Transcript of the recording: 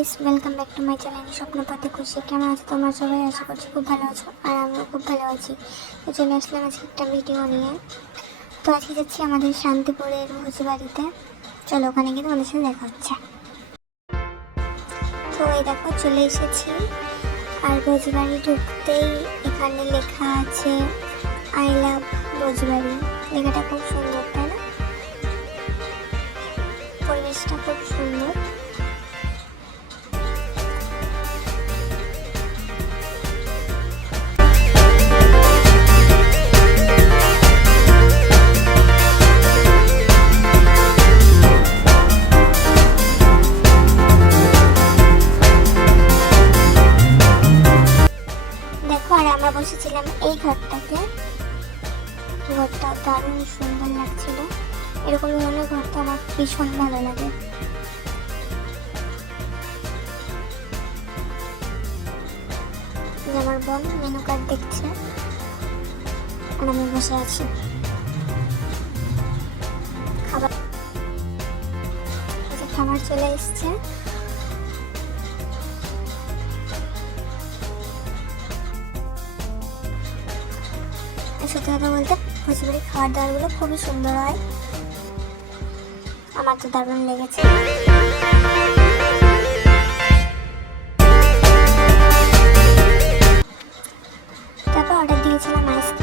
Guys, welcome back to my channel স্বপ্নপথে খুশি। কেমন আছো তোমরা সবাই? আশা করছি খুব ভালো আছো, আর আমিও খুব ভালো আছি। তো চলে আসলাম আজকে একটা ভিডিও নিয়ে। তো আজকে যাচ্ছি আমাদের শান্তিপুরের ভোজি বাড়িতে। চলো ওখানে গিয়ে তোমাদের সাথে দেখা হচ্ছে। তো এই দেখো চলে এসেছি, আর ভোজি বাড়ি ঢুকতেই এখানে লেখা আছে আই লাভ ভোজি বাড়ি। লেখাটা খুব সুন্দর, তাই না? পরিবেশটা খুব সুন্দর। দেখো, আর আমরা বসেছিলাম এই ঘরটাতে। ঘরটা দারুণ সুন্দর লাগছিল। এরকম ধরনের ঘরটা আমার ভীষণ ভালো লাগে। আমার বোন মেনু কার্ড দেখছে আর আমি বসে আছি। খাবার চলে এসছে। সত্যি কথা বলতে ভোজি বাড়ির খাবার দাবারগুলো খুবই সুন্দর হয়, আমার তো দারুণ লেগেছে। তারপর অর্ডার দিয়েছিলাম আইসক্রিম।